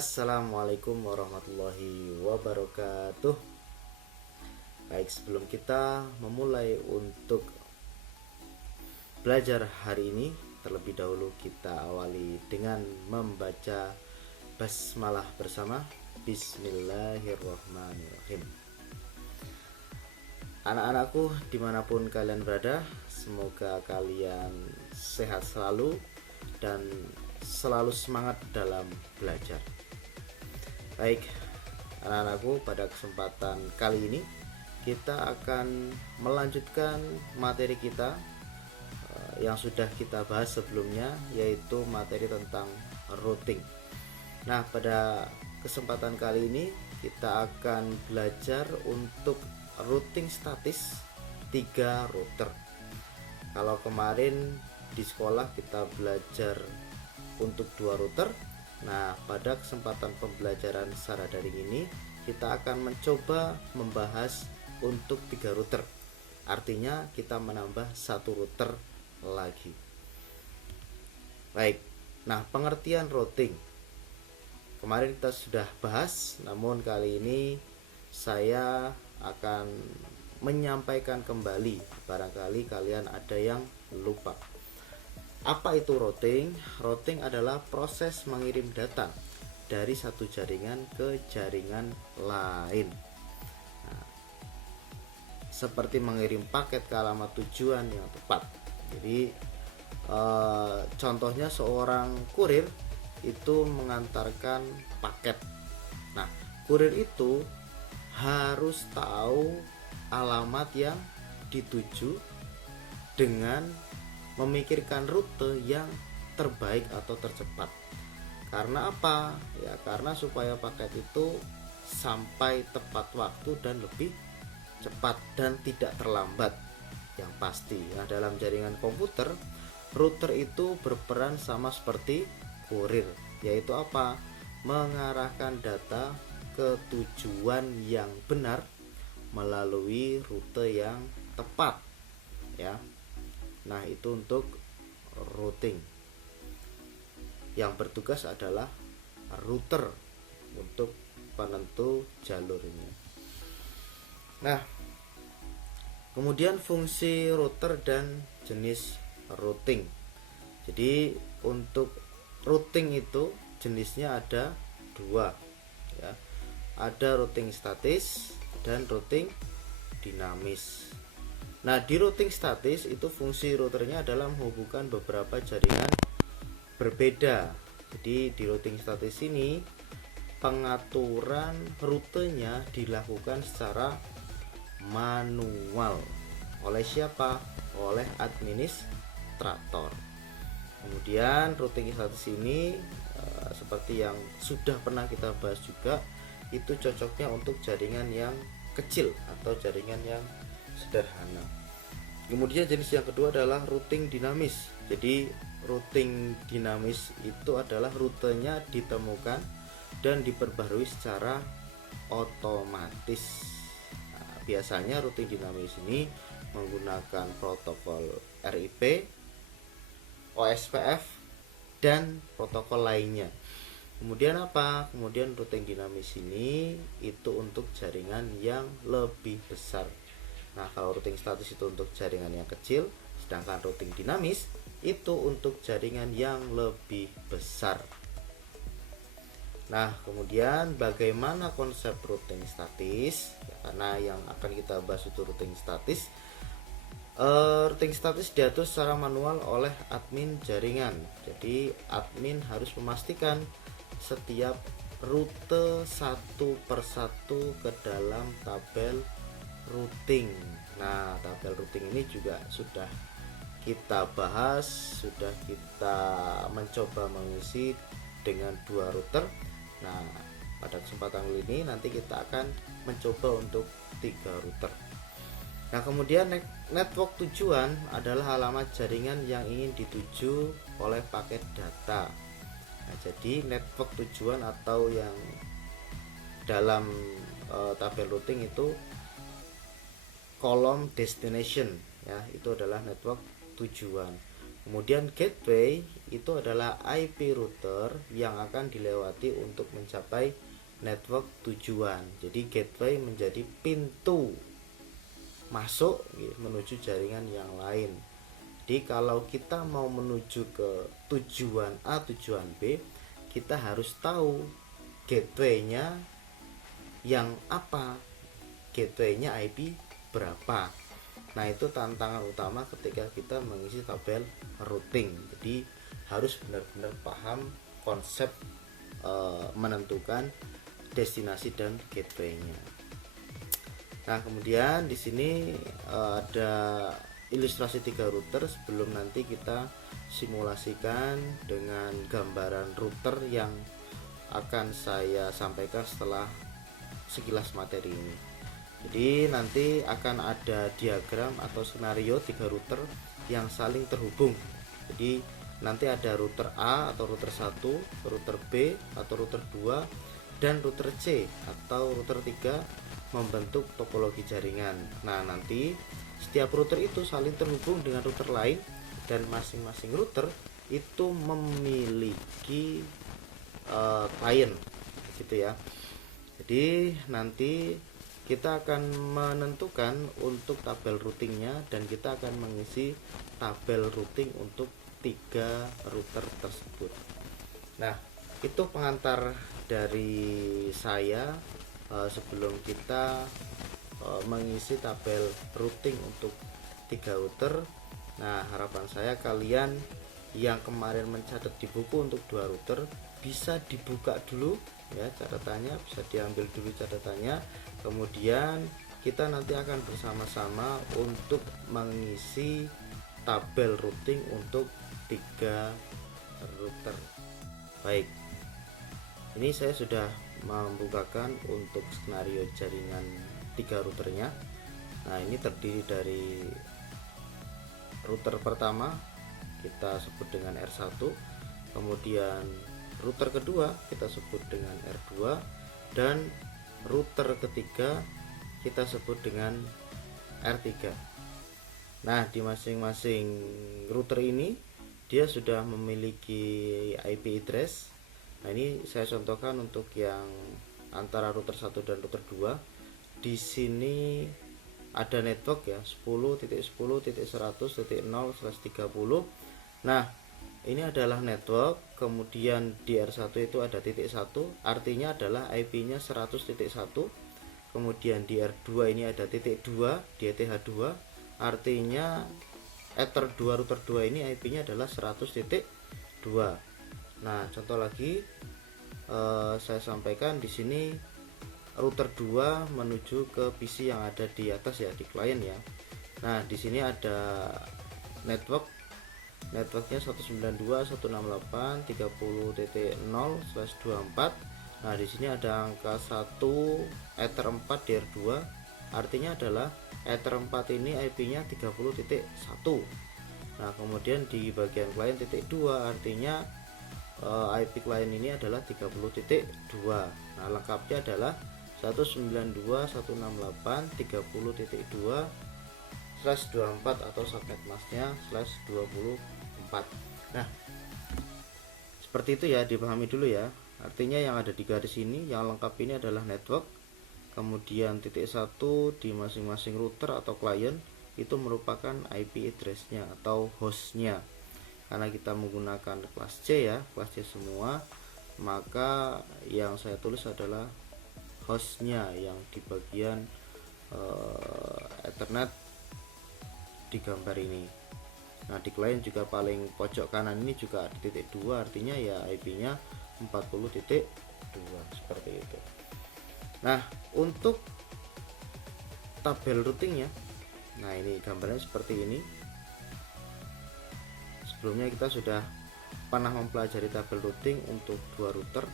Assalamualaikum warahmatullahi wabarakatuh. Baik, sebelum kita memulai untuk belajar hari ini, terlebih dahulu kita awali dengan membaca basmalah bersama. Bismillahirrahmanirrahim. Anak-anakku dimanapun kalian berada, semoga kalian sehat selalu dan selalu semangat dalam belajar. Baik, anak-anakku, pada kesempatan kali ini kita akan melanjutkan materi kita yang sudah kita bahas sebelumnya, yaitu materi tentang routing. Nah, pada kesempatan kali ini kita akan belajar untuk routing statis 3 router. Kalau kemarin di sekolah kita belajar untuk 2 router. Nah, pada kesempatan pembelajaran secara daring ini kita akan mencoba membahas untuk 3 router. Artinya kita menambah 1 router lagi. Baik. Nah, pengertian routing kemarin kita sudah bahas, namun kali ini saya akan menyampaikan kembali, barangkali kalian ada yang lupa. Apa itu routing? Routing adalah proses mengirim data dari satu jaringan ke jaringan lain. Nah, seperti mengirim paket ke alamat tujuan yang tepat. Jadi contohnya seorang kurir itu mengantarkan paket. Nah, kurir itu harus tahu alamat yang dituju dengan memikirkan rute yang terbaik atau tercepat. Karena apa? Ya, karena supaya paket itu sampai tepat waktu dan lebih cepat dan tidak terlambat. Yang pasti, nah, dalam jaringan komputer, router itu berperan sama seperti kurir, yaitu apa? Mengarahkan data ke tujuan yang benar melalui rute yang tepat, ya. Nah, itu untuk routing. Yang bertugas adalah router untuk penentu jalur ini. Nah, kemudian fungsi router dan jenis routing. Jadi untuk routing itu jenisnya ada 2, ya. Ada routing statis dan routing dinamis. Nah, di routing statis itu fungsi routernya adalah menghubungkan beberapa jaringan berbeda. Jadi di routing statis ini pengaturan rutenya dilakukan secara manual. Oleh siapa? Oleh administrator. Kemudian routing statis ini seperti yang sudah pernah kita bahas juga, itu cocoknya untuk jaringan yang kecil atau jaringan yang sederhana. Kemudian jenis yang kedua adalah routing dinamis. Jadi routing dinamis itu adalah rutenya ditemukan dan diperbarui secara otomatis. Nah, biasanya routing dinamis ini menggunakan protokol RIP, OSPF, dan protokol lainnya. Kemudian apa? Kemudian routing dinamis ini itu untuk jaringan yang lebih besar. Nah, kalau routing statis itu untuk jaringan yang kecil, sedangkan routing dinamis itu untuk jaringan yang lebih besar. Nah, kemudian bagaimana konsep routing statis? Ya, karena yang akan kita bahas itu routing statis. Routing statis diatur secara manual oleh admin jaringan. Jadi admin harus memastikan setiap rute satu persatu ke dalam tabel routing. Nah, tabel routing ini juga sudah kita bahas, sudah kita mencoba mengisi dengan 2 router. Nah, pada kesempatan ini nanti kita akan mencoba untuk 3 router. Nah, kemudian network tujuan adalah alamat jaringan yang ingin dituju oleh paket data. Nah, jadi network tujuan atau yang dalam tabel routing itu kolom destination, ya, itu adalah network tujuan. Kemudian gateway itu adalah IP router yang akan dilewati untuk mencapai network tujuan. Jadi gateway menjadi pintu masuk menuju jaringan yang lain. Jadi kalau kita mau menuju ke tujuan A, tujuan B, kita harus tahu gateway-nya yang apa, gateway-nya IP berapa. Nah, itu tantangan utama ketika kita mengisi tabel routing. Jadi harus benar-benar paham konsep menentukan destinasi dan gateway-nya. Nah, kemudian di sini ada ilustrasi 3 router sebelum nanti kita simulasikan dengan gambaran router yang akan saya sampaikan setelah sekilas materi ini. Jadi nanti akan ada diagram atau skenario 3 router yang saling terhubung. Jadi nanti ada router A atau router 1, router B atau router 2, dan router C atau router 3 membentuk topologi jaringan. Nah, nanti setiap router itu saling terhubung dengan router lain dan masing-masing router itu memiliki klien gitu ya. Jadi nanti kita akan menentukan untuk tabel routingnya dan kita akan mengisi tabel routing untuk 3 router tersebut. Nah, itu pengantar dari saya sebelum kita mengisi tabel routing untuk 3 router. Nah, harapan saya kalian yang kemarin mencatat di buku untuk 2 router bisa dibuka dulu ya catatannya, bisa diambil dulu catatannya. Kemudian kita nanti akan bersama-sama untuk mengisi tabel routing untuk 3 router. Baik, ini saya sudah membukakan untuk skenario jaringan 3 routernya. Nah, ini terdiri dari router pertama kita sebut dengan R1, kemudian router kedua kita sebut dengan R2, dan router ketiga kita sebut dengan R3. Nah, di masing-masing router ini dia sudah memiliki IP address. Nah, ini saya contohkan untuk yang antara router 1 dan router 2. Di sini ada network ya 10.10.100.0/30. Nah, ini adalah network. Kemudian di R1 itu ada titik 1, artinya adalah IP-nya 100.1. Kemudian di R2 ini ada titik 2 di ETH2, artinya ether 2 router 2 ini IP-nya adalah 100.2. Nah, contoh lagi saya sampaikan di sini router 2 menuju ke PC yang ada di atas ya, di klien ya. Nah, di sini ada networknya 192.168.30.0/24. Nah, di sini ada angka 1 ether 4 di R2, artinya adalah ether 4 ini IP-nya 30.1. Nah, kemudian di bagian klien titik 2 artinya IP klien ini adalah 30.2. Nah, lengkapnya adalah 192.168.30.2/24 atau subnet masknya /24. Nah, seperti itu ya, dipahami dulu ya. Artinya yang ada di garis ini yang lengkap ini adalah network, kemudian titik 1 di masing-masing router atau klien itu merupakan IP address-nya atau hostnya. Karena kita menggunakan kelas C ya, kelas C semua, maka yang saya tulis adalah hostnya yang di bagian Ethernet di gambar ini. Nah, di klien juga paling pojok kanan ini juga ada titik 2, artinya ya IP-nya 40.2 seperti itu. Nah, untuk tabel routingnya, nah ini gambarnya seperti ini. Sebelumnya kita sudah pernah mempelajari tabel routing untuk 2 router.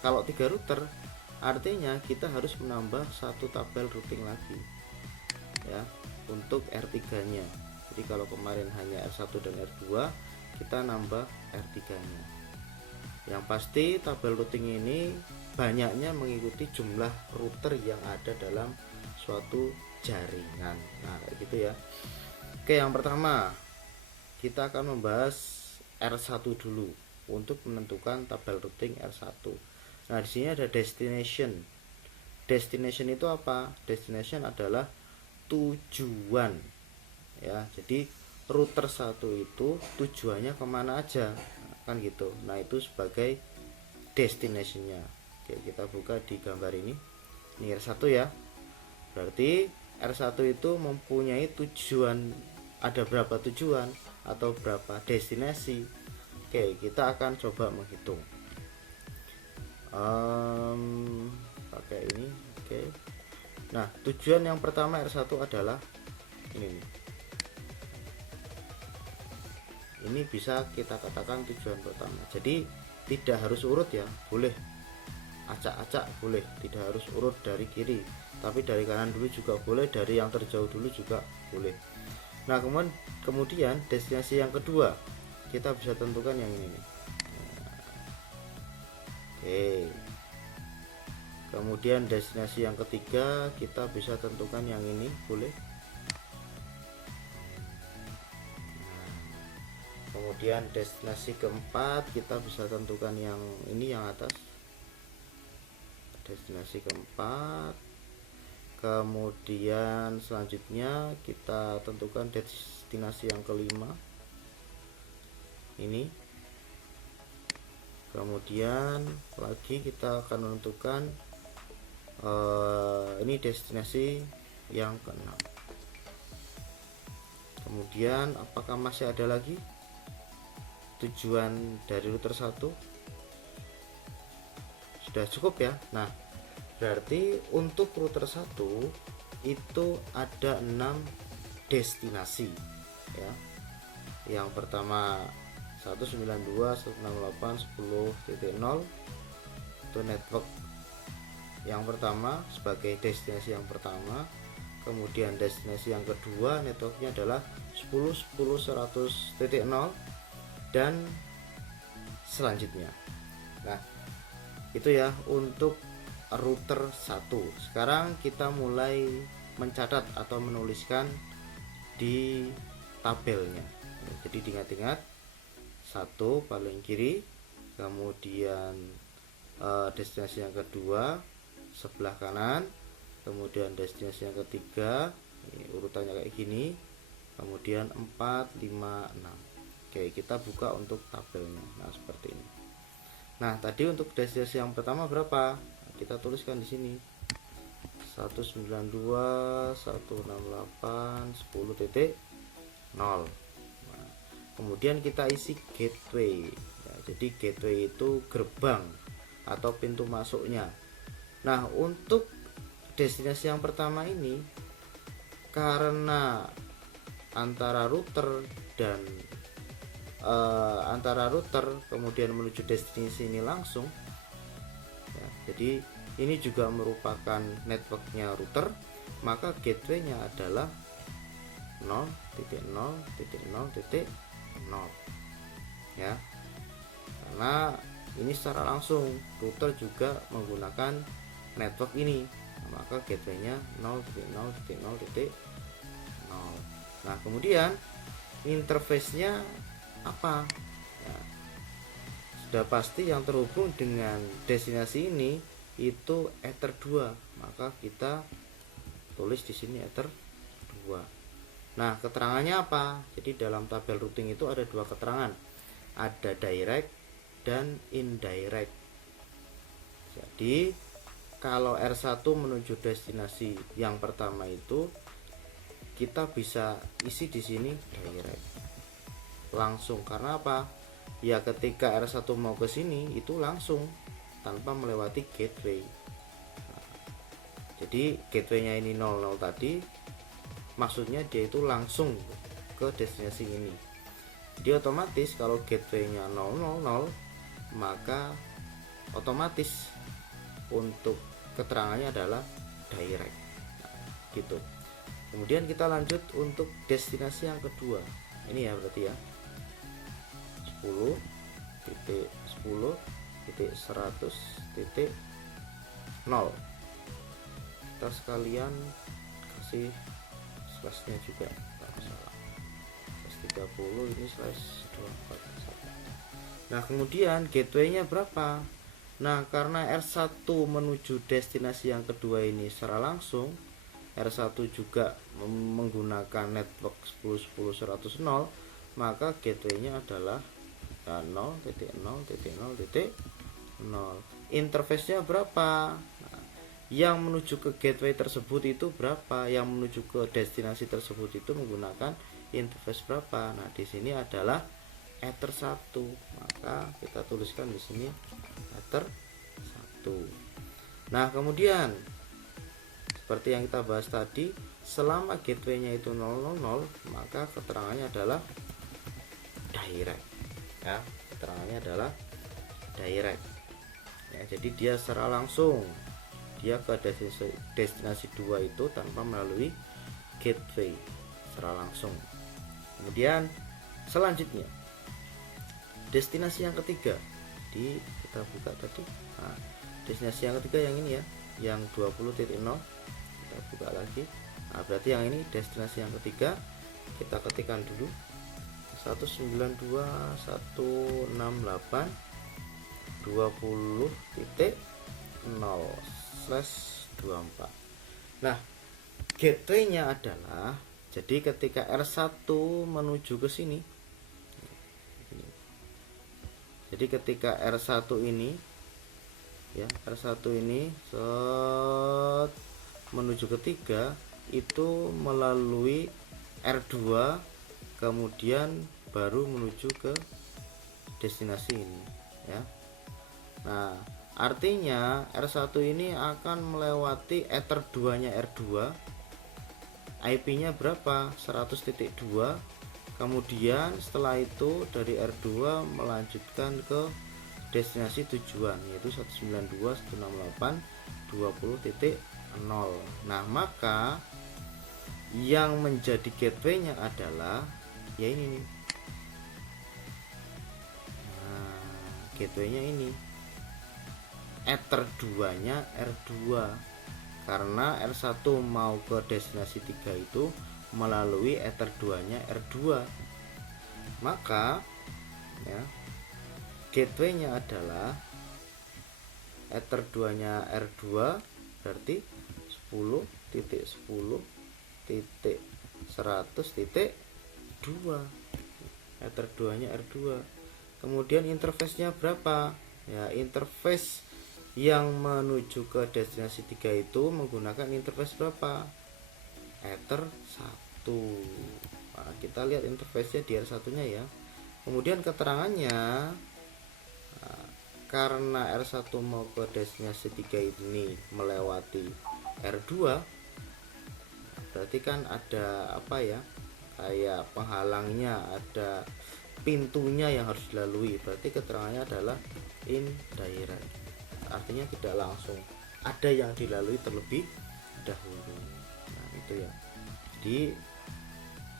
Kalau 3 router, artinya kita harus menambah 1 tabel routing lagi ya untuk R3-nya. Jadi kalau kemarin hanya R1 dan R2, kita nambah R3-nya. Yang pasti tabel routing ini banyaknya mengikuti jumlah router yang ada dalam suatu jaringan. Nah, kayak gitu ya. Oke, yang pertama kita akan membahas R1 dulu untuk menentukan tabel routing R1. Nah, di sini ada destination. Destination itu apa? Destination adalah tujuan, ya. Jadi router 1 itu tujuannya kemana aja, kan gitu. Nah, itu sebagai destinationnya. Oke, kita buka di gambar ini R1 ya. Berarti R1 itu mempunyai tujuan, ada berapa tujuan atau berapa destinasi. Oke, kita akan coba menghitung pakai ini. Oke, nah tujuan yang pertama R1 adalah ini bisa kita katakan tujuan pertama. Jadi tidak harus urut ya, boleh acak-acak, boleh, tidak harus urut dari kiri, tapi dari kanan dulu juga boleh, dari yang terjauh dulu juga boleh. Nah, kemudian destinasi yang kedua kita bisa tentukan yang ini nih. Oke, kemudian destinasi yang ketiga kita bisa tentukan yang ini, boleh. Kemudian destinasi keempat kita bisa tentukan yang ini, yang atas, destinasi keempat. Kemudian selanjutnya kita tentukan destinasi yang kelima ini. Kemudian lagi kita akan menentukan ini destinasi yang keenam. Kemudian apakah masih ada lagi tujuan dari router 1? Sudah cukup ya. Nah, berarti untuk router 1 itu ada 6 destinasi ya. Yang pertama 192.168.10.0 itu network yang pertama sebagai destinasi yang pertama. Kemudian destinasi yang kedua networknya adalah 10.10.100.0 dan selanjutnya. Nah, itu ya untuk router 1. Sekarang kita mulai mencatat atau menuliskan di tabelnya. Jadi diingat-ingat, 1 paling kiri, kemudian destinasi yang kedua sebelah kanan, kemudian destinasi yang ketiga, ini urutannya kayak gini, kemudian 4, 5, 6. Oke, kita buka untuk tabelnya. Nah, seperti ini. Nah, tadi untuk destinasi yang pertama berapa? Kita tuliskan di sini 192.168.10.0. Nah, kemudian kita isi gateway ya, jadi gateway itu gerbang atau pintu masuknya. Nah, untuk destinasi yang pertama ini karena antara router dan kemudian menuju destinasi ini langsung ya, jadi ini juga merupakan networknya router, maka gateway-nya adalah 0.0.0.0 ya, karena ini secara langsung router juga menggunakan network ini, maka gateway-nya 0.0.0.0. Nah, kemudian interface-nya apa ya, sudah pasti yang terhubung dengan destinasi ini itu Ether 2, maka kita tulis di sini Ether 2. Nah, keterangannya apa? Jadi dalam tabel routing itu ada dua keterangan, ada direct dan indirect. Jadi kalau R1 menuju destinasi yang pertama itu kita bisa isi di sini direct langsung. Karena apa? Ya, ketika R1 mau ke sini itu langsung tanpa melewati gateway. Nah, jadi gateway-nya ini 00 tadi, maksudnya dia itu langsung ke destinasi ini. Jadi otomatis kalau gateway-nya 000, maka otomatis untuk keterangannya adalah direct. Nah, gitu. Kemudian kita lanjut untuk destinasi yang kedua. Ini ya berarti ya 10.10.100.0. Kita sekalian kasih slashnya juga, tidak masalah, slash 3. 30 ini slash 24. Nah kemudian gateway-nya berapa? Nah karena R1 menuju destinasi yang kedua ini secara langsung, R1 juga menggunakan network 10.10.100.0, maka gateway-nya adalah 0.0.0.0. Interface-nya berapa? Nah, yang menuju ke gateway tersebut itu berapa? Yang menuju ke destinasi tersebut itu menggunakan interface berapa? Nah di sini adalah Ether 1, maka kita tuliskan di sini Ether 1. Nah kemudian seperti yang kita bahas tadi, selama gateway-nya itu 000, maka keterangannya adalah direct. Ya, keterangannya adalah direct. Ya, jadi dia secara langsung dia ke destinasi 2 itu tanpa melalui gateway secara langsung. Kemudian selanjutnya destinasi yang ketiga, di kita buka tadi. Nah, destinasi yang ketiga yang ini ya, yang 20.0, kita buka lagi. Nah, berarti yang ini destinasi yang ketiga. Kita ketikkan dulu 192.168.20.0/24. Nah gateway-nya adalah, jadi ketika R1 menuju ke sini, jadi ketika R1 ini ya, R1 ini menuju ke 3 itu melalui R2, kemudian baru menuju ke destinasi ini ya. Nah artinya R1 ini akan melewati Ether 2 nya R2, IP-nya berapa? 100.2. Kemudian setelah itu dari R2 melanjutkan ke destinasi tujuan, yaitu 192.168.20.0. Nah maka yang menjadi gateway-nya adalah ya ini nih. Nah gateway-nya ini Ether 2 nya R2, karena R1 mau ke destinasi 3 itu melalui Ether 2 nya R2, maka ya gateway-nya adalah Ether 2 nya R2, berarti 10.10.100.2 Ether 2 nya R2. Kemudian interface-nya berapa? Ya interface yang menuju ke destinasi 3 itu menggunakan interface berapa? Ether 1. Nah, kita lihat interface-nya di R1 nya ya. Kemudian keterangannya, nah, karena R1 mau ke destinasi 3 ini melewati R2, berarti kan ada apa ya, kayak penghalangnya, ada pintunya yang harus dilalui. Berarti keterangannya adalah indirect, artinya tidak langsung, ada yang dilalui terlebih dahulu. Nah itu ya, jadi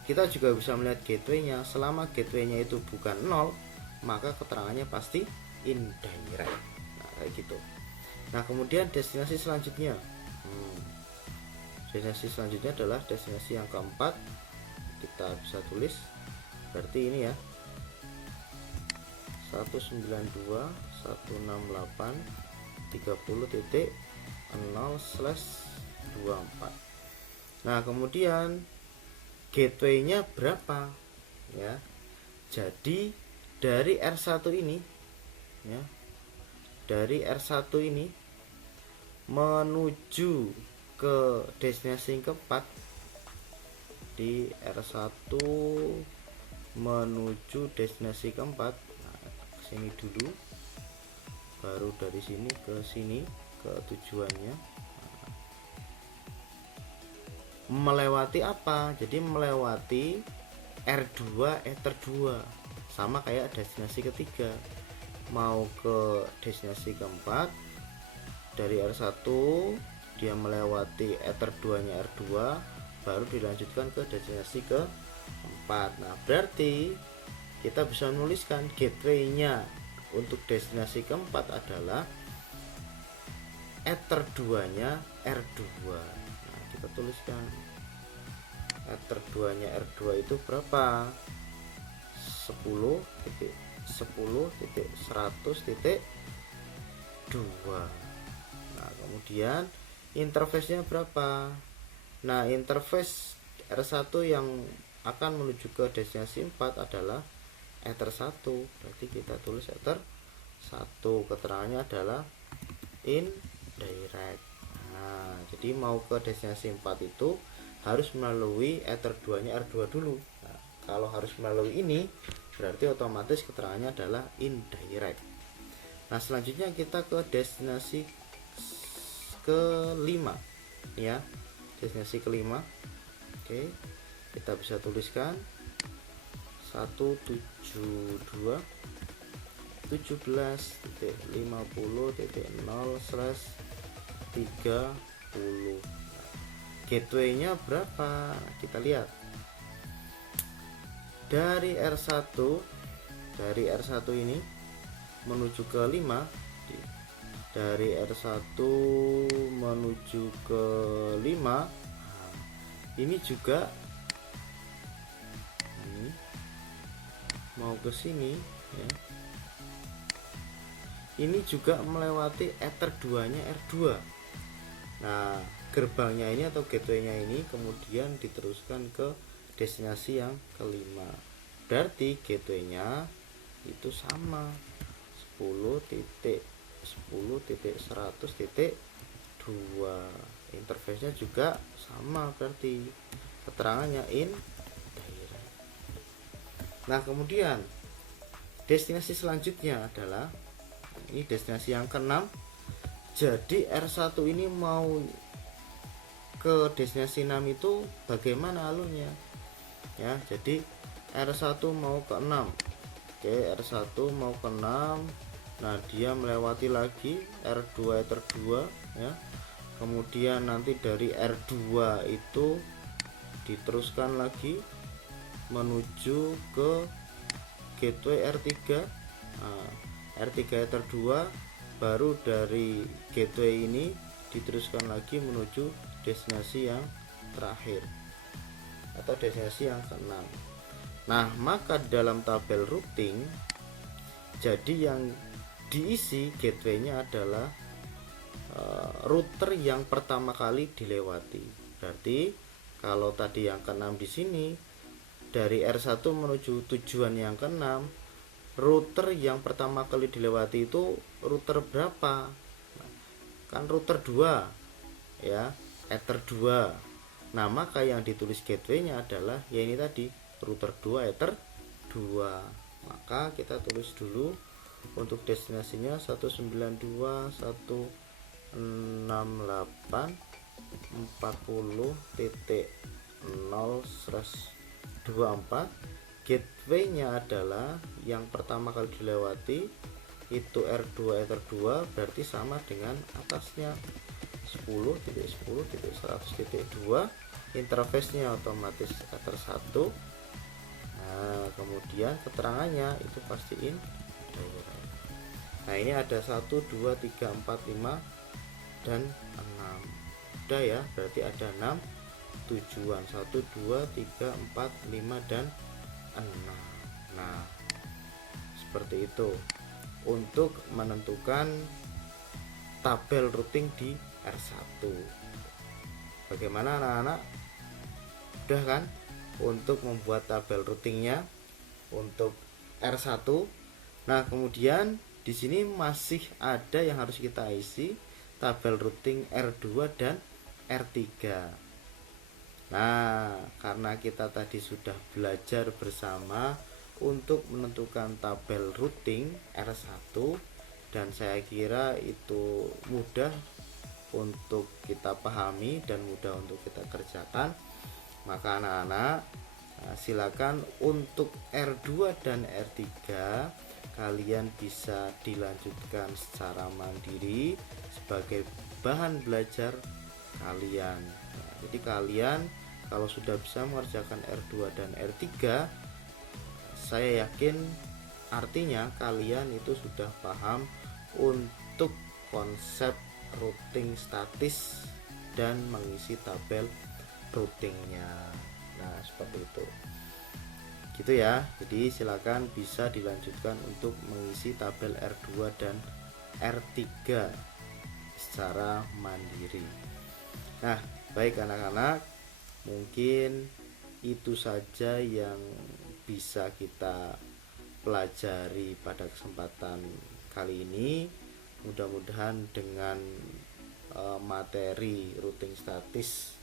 kita juga bisa melihat gateway-nya. Selama gateway-nya itu bukan 0, maka keterangannya pasti indirect. Nah kayak gitu. Nah kemudian destinasi selanjutnya, destinasi selanjutnya adalah destinasi yang keempat. Kita bisa tulis, berarti ini ya, 192.168.30.0/24. Nah kemudian gateway-nya berapa ya? Jadi dari R1 ini ya, dari R1 ini menuju ke destinasi yang keempat, di R1 menuju destinasi keempat. Nah, sini dulu, baru dari sini ke sini ke tujuannya. Melewati apa? Jadi melewati R2 Ether 2, sama kayak destinasi ketiga. Mau ke destinasi keempat, dari R1 dia melewati Ether 2 nya R2, baru dilanjutkan ke destinasi keempat. Nah berarti kita bisa menuliskan gateway-nya untuk destinasi keempat adalah Ether 2 nya R2. Nah kita tuliskan Ether 2 nya R2 itu berapa? 10.10.100.2. Nah kemudian interface-nya berapa? Nah interface R1 yang akan menuju ke destinasi 4 adalah ether 1, berarti kita tulis ether 1, keterangannya adalah indirect. Nah jadi mau ke destinasi 4 itu harus melalui ether 2 nya R2 dulu. Nah, kalau harus melalui ini berarti otomatis keterangannya adalah indirect. Nah selanjutnya kita ke destinasi kelima ya, destinasi kelima. Oke, kita bisa tuliskan 117.50.0/30. Gateway-nya berapa? Kita lihat. Dari R1 ini menuju ke 5, dari R1 menuju ke 5. Ini juga mau ke sini ya. Ini juga melewati ether 2 nya R2. Nah gerbangnya ini atau gateway-nya ini kemudian diteruskan ke destinasi yang kelima, berarti gateway-nya itu sama 10.10.100.2. interface-nya juga sama, berarti keterangannya indirect. Nah kemudian destinasi selanjutnya adalah ini destinasi yang keenam. Jadi R1 ini mau ke destinasi 6 itu bagaimana alurnya ya. Jadi R1 mau ke 6. Oke, R1 mau ke 6. Nah dia melewati lagi R2 ether 2 ya. Kemudian nanti dari R2 itu diteruskan lagi menuju ke gateway R3. Nah, R3 ether 2, baru dari gateway ini diteruskan lagi menuju destinasi yang terakhir atau destinasi yang keenam. Nah maka dalam tabel routing, jadi yang diisi gateway-nya adalah router yang pertama kali dilewati. Berarti kalau tadi yang keenam di sini dari R1 menuju tujuan yang keenam, router yang pertama kali dilewati itu router berapa? Kan router 2 ya, ether 2. Nah maka yang ditulis gateway-nya adalah ya ini tadi, router 2 ether 2. Maka kita tulis dulu untuk destinasinya 192.168.0/24. Gateway-nya adalah yang pertama kali dilewati itu R2 ether 2, berarti sama dengan atasnya 10.10.100.2. interface-nya otomatis ether 1. Nah kemudian keterangannya itu pastiin indirect. Nah ini ada 1, 2, 3, 4, 5 dan 6. Udah ya, berarti ada 6 tujuan, 1, 2, 3, 4, 5 dan 6. Nah seperti itu untuk menentukan tabel routing di R1. Bagaimana anak-anak? Udah kan untuk membuat tabel routingnya untuk R1. Nah kemudian di sini masih ada yang harus kita isi, tabel routing R2 dan R3. Nah karena kita tadi sudah belajar bersama untuk menentukan tabel routing R1, dan saya kira itu mudah untuk kita pahami dan mudah untuk kita kerjakan, maka anak-anak silakan untuk R2 dan R3 kalian bisa dilanjutkan secara mandiri sebagai bahan belajar kalian. Nah, jadi kalian kalau sudah bisa mengerjakan R2 dan R3, saya yakin artinya kalian itu sudah paham untuk konsep routing statis dan mengisi tabel routingnya. Nah seperti itu. gitu ya. Jadi silakan bisa dilanjutkan untuk mengisi tabel R2 dan R3 secara mandiri. Nah, baik anak-anak, mungkin itu saja yang bisa kita pelajari pada kesempatan kali ini. Mudah-mudahan dengan materi routing statis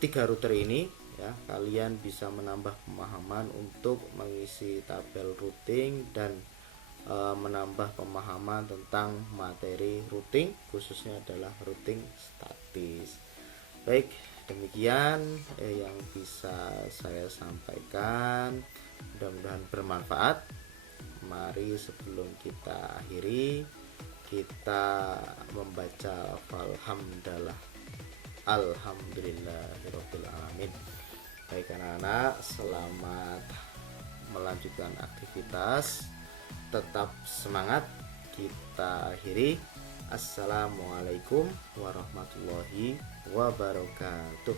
3 router ini ya, kalian bisa menambah pemahaman untuk mengisi tabel routing dan menambah pemahaman tentang materi routing, khususnya adalah routing statis. Baik, demikian yang bisa saya sampaikan, mudah-mudahan bermanfaat. Mari sebelum kita akhiri, kita membaca alhamdulillah, alhamdulillahirabbil alamin. Baik anak-anak, selamat melanjutkan aktivitas, tetap semangat. Kita akhiri. Assalamualaikum warahmatullahi wabarakatuh.